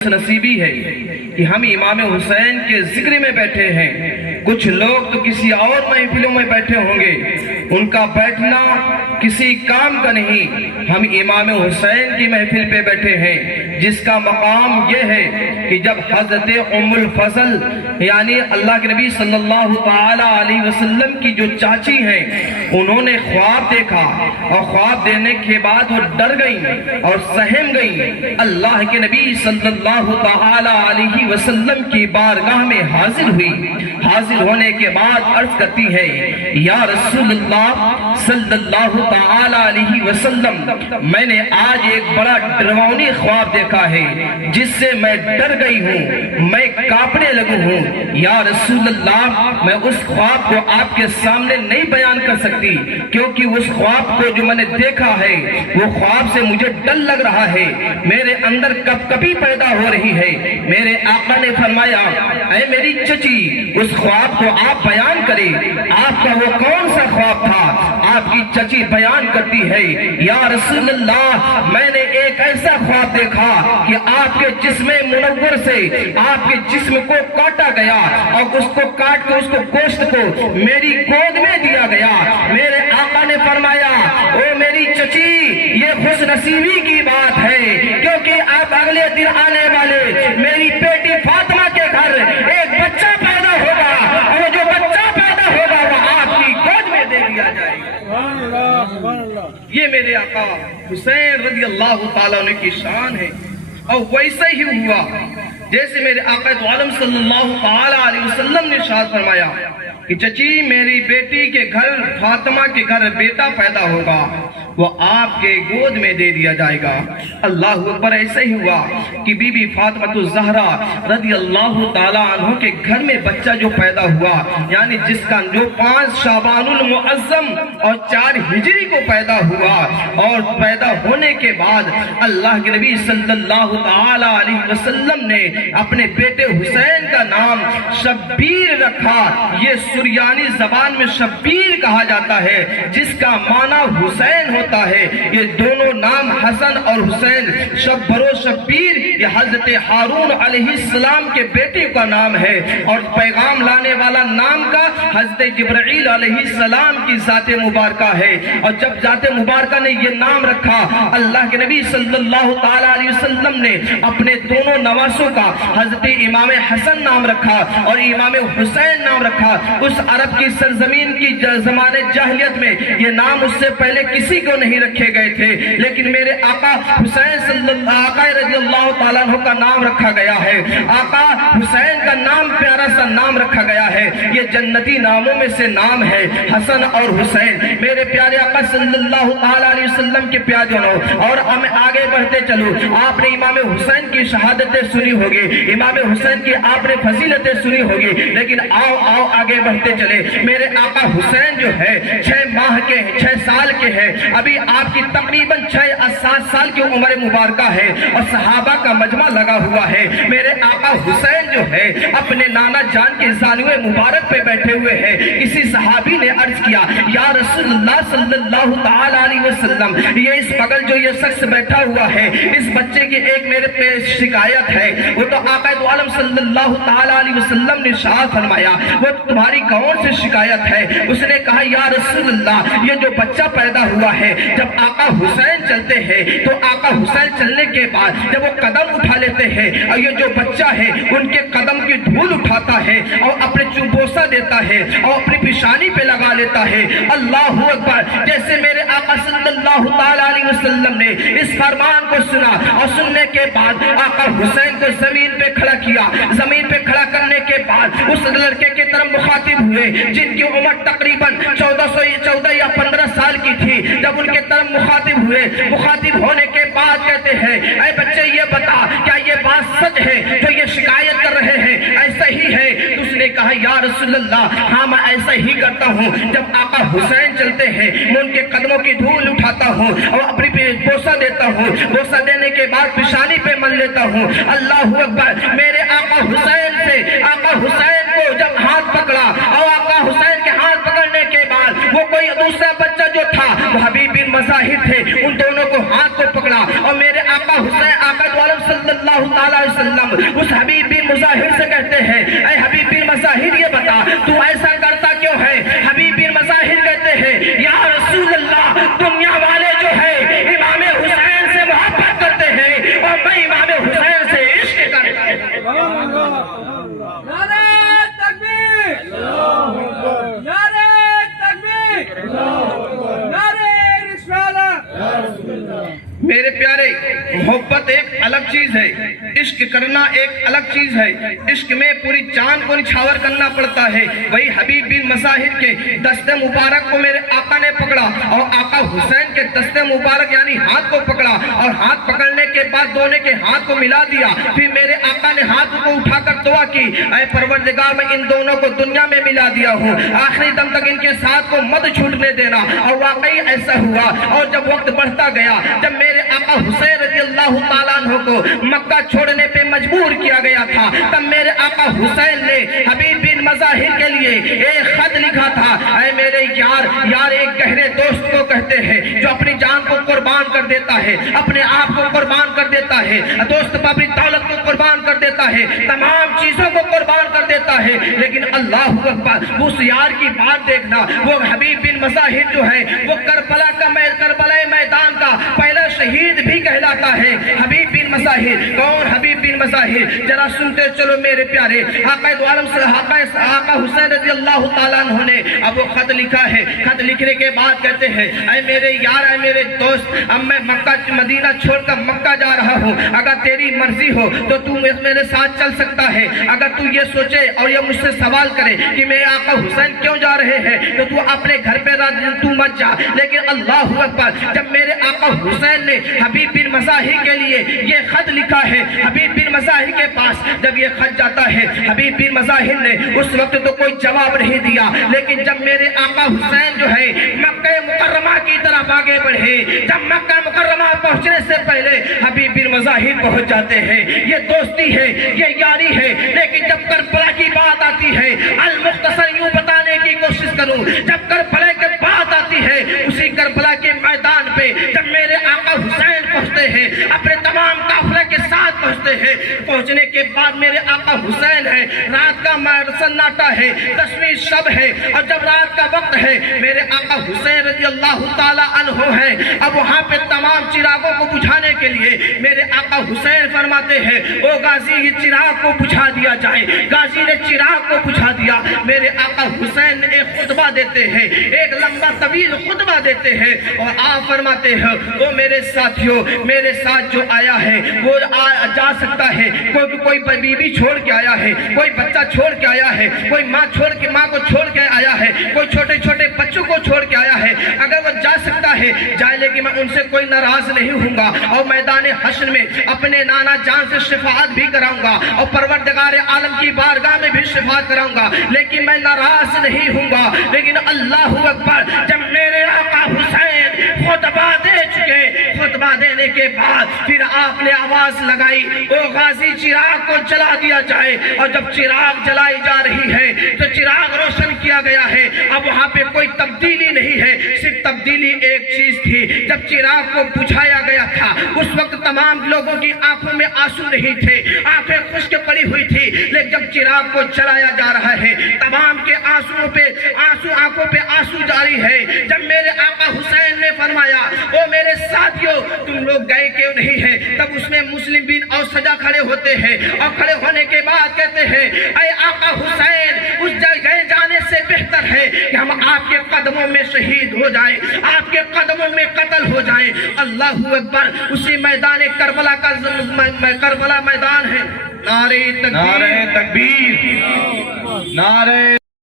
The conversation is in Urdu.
نصیبی ہے کہ ہم امام حسین کے ذکر میں بیٹھے ہیں۔ کچھ لوگ تو کسی اور محفلوں میں بیٹھے ہوں گے، ان کا بیٹھنا کسی کام کا نہیں۔ ہم امام حسین کی محفل پہ بیٹھے ہیں، جس کا مقام یہ ہے کہ جب حضرت ام الفضل یعنی اللہ کے نبی صلی اللہ تعالی علیہ وسلم کی جو چاچی ہیں، انہوں نے خواب دیکھا اور خواب دینے کے بعد وہ ڈر گئیں اور سہم گئیں۔ اللہ کے نبی صلی اللہ تعالی علیہ وسلم کی بارگاہ میں حاضر ہوئی۔ حاضر ہونے کے بعد عرض کرتی ہے، یا رسول اللہ صلی اللہ تعالی علیہ وسلم، میں نے آج ایک بڑا ڈراؤنی خواب دیکھا ہے جس سے میں ڈر گئی ہوں، میں کانپنے لگی ہوں۔ یا رسول اللہ، میں اس خواب کو آپ کے سامنے نہیں بیان کر سکتی، کیونکہ اس خواب کو جو میں نے دیکھا ہے وہ خواب سے مجھے ڈر لگ رہا ہے، میرے اندر کب کبھی پیدا ہو رہی ہے۔ میرے آقا نے فرمایا، اے میری چچی، اس خواب کو آپ بیان کریں، آپ کا وہ کون سا خواب تھا؟ آپ کی چچی بیان کرتی ہے، یا رسول اللہ، میں نے ایک ایسا خواب دیکھا کہ آپ کے جسم منور سے آپ کے جسم کو کاٹا گیا اور اس کو کاٹ کے اس کو گوشت کو میری گود میں دیا گیا۔ میرے آقا نے فرمایا، او میری چچی، یہ خوش نصیبی کی بات ہے، کیونکہ آپ اگلے دن آنے والے میری بیٹی فاطمہ کے گھر ایک بچہ پیدا ہوگا اور جو بچہ پیدا ہوگا وہ آپ کی گود میں دے دیا جائے گا۔ یہ میرے آقا حسین رضی اللہ تعالیٰ عنہ کی شان ہے، اور ویسے ہی ہوا جیسے میرے آقا دو عالم صلی اللہ تعالیٰ علیہ وسلم نے ارشاد فرمایا کہ چچی، میری بیٹی کے گھر فاطمہ کے گھر بیٹا پیدا ہوگا، وہ آپ کے گود میں دے دیا جائے گا۔ اللہ اکبر۔ ایسے ہی ہوا کہ بی بی فاطمہ الزہرا رضی اللہ تعالیٰ عنہ کے گھر میں بچہ جو پیدا ہوا، یعنی جس کا جو 5 شعبان المعظم اور 4 ہجری کو پیدا ہوا، اور پیدا ہونے کے بعد اللہ کے نبی صلی اللہ تعالیٰ علیہ وسلم نے اپنے بیٹے حسین کا نام شبیر رکھا۔ یہ سریانی زبان میں شبیر کہا جاتا ہے، جس کا معنی حسین ہوتا ہے۔ یہ دونوں نام حسن اور حسین، شبر و شبیر، یہ حضرت ہارون علیہ السلام کے بیٹے کا نام ہے، اور پیغام لانے والا نام کا حضرت جبرائیل علیہ السلام کی ذات مبارکہ ہے۔ اور جب ذات مبارکہ نے یہ نام رکھا، اللہ کے نبی صلی اللہ تعالیٰ علیہ وسلم نے اپنے دونوں نواسوں کا حضرت امام حسن نام رکھا اور امام حسین نام رکھا۔ اس عرب کی سرزمین کی زمانے جاہلیت میں یہ نام اس سے پہلے کسی کو نہیں رکھے گئے تھے، لیکن میرے آقا حسین صلی اللہ آقا رضی اللہ تعالیٰ عنہ کا نام رکھا گیا ہے۔ آقا حسین کا نام پیارا سا نام رکھا گیا ہے، یہ جنتی ناموں میں سے نام ہے، حسن اور حسین۔ میرے پیارے آقا صلی اللہ تعالیٰ علیہ وسلم کے پیارے جنوں، اور ہم آگے بڑھتے چلو، آپ نے امام حسین کی شہادتیں سنی ہوگی، امام حسین کی آپ نے فضیلتیں سنی ہوگی، لیکن آؤ آگے بڑھتے چلے۔ میرے آقا حسین جو ہے 6 سال کے ہیں، ابھی آپ کی تقریباً 7 سال کی عمر مبارکہ ہے، اور صحابہ کا مجمع لگا ہوا ہے۔ میرے آقا حسین جو ہے اپنے نانا جان کے زانوے مبارک پہ بیٹھے ہوئے ہیں۔ کسی صحابی نے عرض کیا، یا رسول اللہ صلی اللہ تعالیٰ علیہ وسلم، یہ اس بغل جو یہ شخص بیٹھا ہوا ہے، اس بچے کی ایک میرے پہ شکایت ہے۔ وہ تو آقا دو عالم صلی اللہ تعالیٰ علیہ وسلم نے ارشاد فرمایا، وہ تمہاری کون سی شکایت ہے؟ اس نے کہا، یا رسول اللہ، یہ جو بچہ پیدا ہوا ہے، جب آقا حسین چلتے ہیں تو آقا حسین چلنے کے بعد جب وہ قدم اٹھا لیتے ہیں، اور یہ جو بچہ ہے ان کے قدم کی دھول اٹھاتا ہے اور اپنے چوبوسہ دیتا ہے اور اپنی پیشانی پہ لگا لیتا ہے۔ اللہ اکبر۔ جیسے میرے آقا صلی اللہ تعالیٰ علیہ وسلم نے اس فرمان کو سنا، اور سننے کے بعد آقا حسین کو زمین پہ کھڑا کیا۔ زمین پہ کھڑا کرنے کے بعد اس لڑکے کی طرف مخاطب ہوئے جن کی عمر تقریباً 14 یا 15 سال کی تھی۔ جب ان کے طرف مخاطب ہوئے، مخاطب ہونے کے بعد کہتے ہیں، اے بچے یہ بتا، کیا یہ بات سچ ہے جو یہ شکایت کر رہے ہیں؟ ایسا ہی ہے؟ تو اس نے کہا، یا رسول اللہ، ہاں میں ایسا ہی کرتا ہوں۔ جب آقا حسین چلتے ہیں میں ان کے قدموں کی دھول اٹھاتا ہوں اور اپنی بوسہ دیتا ہوں، بوسہ دینے کے بعد پیشانی پہ مل لیتا ہوں۔ اللہ اکبر۔ میرے آقا حسین سے آقا حسین کو جب ہاتھ پکڑا، اور آقا حسین کے ہاتھ پکڑنے کے بعد وہ کوئی دوسرا بچہ جو تھا وہ حبیب بن مظاہر تھے، ان دونوں کو ہاتھ کو پکڑا، اور میرے آقا حسین آقا دو عالم صلی صلی اللہ تعالی علیہ وسلم اس حبیب بن مظاہر سے کہتے ہیں اے حبیب بن مظاہر یہ بتا تو ایسا کرتا کیوں ہے؟ حبیب بن مظاہر کہتے ہیں یا رسول اللہ دنیا والے جو ہے امام حسین سے محبت کرتے ہیں اور میں امام حسین سے عشق کرتا ہوں۔ نعرہ تکبیر، نعرہ تکبیر، نعرہ رسالت۔ میرے پیارے محبت ایک الگ چیز ہے، عشق کرنا ایک الگ چیز ہے۔ عشق میں پوری جان کو نچھاور کرنا پڑتا ہے۔ وہی حبیب بن مظاہر کے دست مبارک کو میرے آقا نے پکڑا اور آقا حسین کے دست مبارک یعنی ہاتھ کو پکڑا اور ہاتھ پکڑنے کے بعد دونوں کے ہاتھ کو ملا دیا۔ پھر میرے آقا نے ہاتھ کو اٹھا کر دعا کی اے پروردگار میں ان دونوں کو دنیا میں ملا دیا ہوں، آخری دم تک ان کے ساتھ کو مت چھوٹنے دینا۔ اور واقعی ایسا ہوا۔ اور جب وقت بڑھتا گیا، جب میرے آقا حسین رضی اللہ تعالیٰ عنہ کو مکہ چھوڑنے پہ مجبور کیا گیا تھا، تب میرے آقا حسین نے حبیب بن مظاہر کے لیے ایک خط لکھا تھا اے میرے یار ایک گہرے دوست کو کہتے ہیں جو اپنی جان کو قربان کر دیتا ہے، اپنے آپ کو قربان کر دیتا ہے، دوست اپنی دولت کو قربان کر دیتا ہے، تمام چیزوں کو قربان کر دیتا ہے، لیکن اللہ اکبر اس یار کی بات دیکھنا۔ وہ حبیب بن مظاہر جو ہے وہ کربلا میدان کا پہلا شہید بھی کہلاتا ہے۔ حبیب بن مظاہر کون؟ حبیب بن مظاہر ذرا سنتے چلو میرے پیارے۔ آقا دو عالم سے آقا حسین رضی اللہ تعالیٰ عنہ نے اب وہ خط لکھا ہے۔ خط لکھنے کے بعد کہتے ہیں اے میرے یار، اے میرے دوست، اب میں مکہ مدینہ چھوڑ کر مکہ جا رہا ہوں، اگر تیری مرضی ہو تو تو میرے ساتھ چل سکتا ہے۔ اگر تو یہ سوچے اور یہ مجھ سے سوال کرے کہ میرے آقا حسین کیوں جا رہے ہیں تو تو اپنے گھر پہ تو مت جا، لیکن اللہ اکبر جب میرے آقا حسین نے حبیب بن مظاہر کے لیے یہ خط لکھا ہے، حبیب بن مظاہر کے پاس جب یہ خط جاتا ہے، حبیب بن مظاہر نے اس وقت تو کوئی جواب نہیں دیا، لیکن جب میرے آقا حسین جو ہے مکہ مکرمہ کی طرف آگے بڑھے، جب مکہ مکرمہ پہنچنے سے پہلے حبیب بن مظاہر پہنچ جاتے ہیں۔ یہ دوستی ہے، یہ یاری ہے، لیکن جب کربلا کی بات آتی ہے، المختصر یوں بتانے کی کوشش کروں، جب کربلا کی بات آتی ہے، اسی کربلا کے میدان پہ جب میرے آقا حسین پہنچتے ہیں، اپنے تمام قافلے کے ساتھ پہنچتے ہیں، پہنچنے کے بعد میرے آقا حسین ہے، رات کا سناٹا ہے، 10ویں شب ہے، اور جب رات کا وقت ہے، میرے آقا حسین رضی اللہ تعالی عنہ ہے، اب وہاں پہ تمام چراغوں کو بجھانے کے لیے میرے آقا حسین فرماتے ہیں او غازی یہ چراغ کو بجھا دیا جائے۔ غازی نے چراغ کو بجھا دیا۔ میرے آقا حسین نے ایک خطبہ دیتے ہیں، ایک لمبا طویل خطبہ دیتے ہیں اور آپ فرماتے ہیں او میرے ساتھیوں، میرے ساتھ جو آیا ہے وہ جا سکتا ہے، کوئی بیوی چھوڑ کے آیا ہے، کوئی بچہ چھوڑ کے آیا ہے، کوئی ماں کو چھوڑ کے آیا ہے، کوئی چھوٹے چھوٹے بچوں کو چھوڑ کے آیا ہے، اگر وہ جا سکتا ہے جائے، لیکن میں ان سے کوئی ناراض نہیں ہوں گا اور میدان حشر میں اپنے نانا جان سے شفاعت بھی کراؤں گا اور پروردگار عالم کی بارگاہ میں بھی شفاعت کراؤں گا، لیکن میں ناراض نہیں ہوں گا۔ لیکن اللہ اکبر جب میرے آقا حسین خطبہ دے چکے، خطبہ دینے کے بعد پھر آپ نے آواز لگائی او غازی چراغ کو جلا دیا جائے، اور جب چراغ جلائی جا رہی ہے تو چراغ روشن کیا گیا ہے۔ اب وہاں پہ کوئی تبدیلی نہیں ہے، صرف تبدیلی ایک چیز تھی، جب چراغ کو بجھایا گیا تھا اس وقت تمام لوگوں کی آنکھوں میں آنسو نہیں تھے، آنکھیں خشک پڑی ہوئی تھی، لیکن جب چراغ کو جلایا جا رہا ہے تمام کے آنکھوں پہ آنسو جاری ہے۔ جب میرے آقا حسین نے فرمایا او میرے ساتھیوں تم لوگ گئے کیوں نہیں ہیں، تب اس میں مسلم بن اور سجا کھڑے ہوتے ہیں اور کھڑے ہونے کے بعد کہتے ہیں اے آقا حسین اس جگہ جانے سے بہتر ہے کہ ہم آپ کے قدموں میں شہید ہو جائیں، آپ کے قدموں میں قتل ہو جائیں۔ اللہ اکبر اسی میدان کربلا کا کربلا میدان ہے۔ نعرہ تکبیر، نعرہ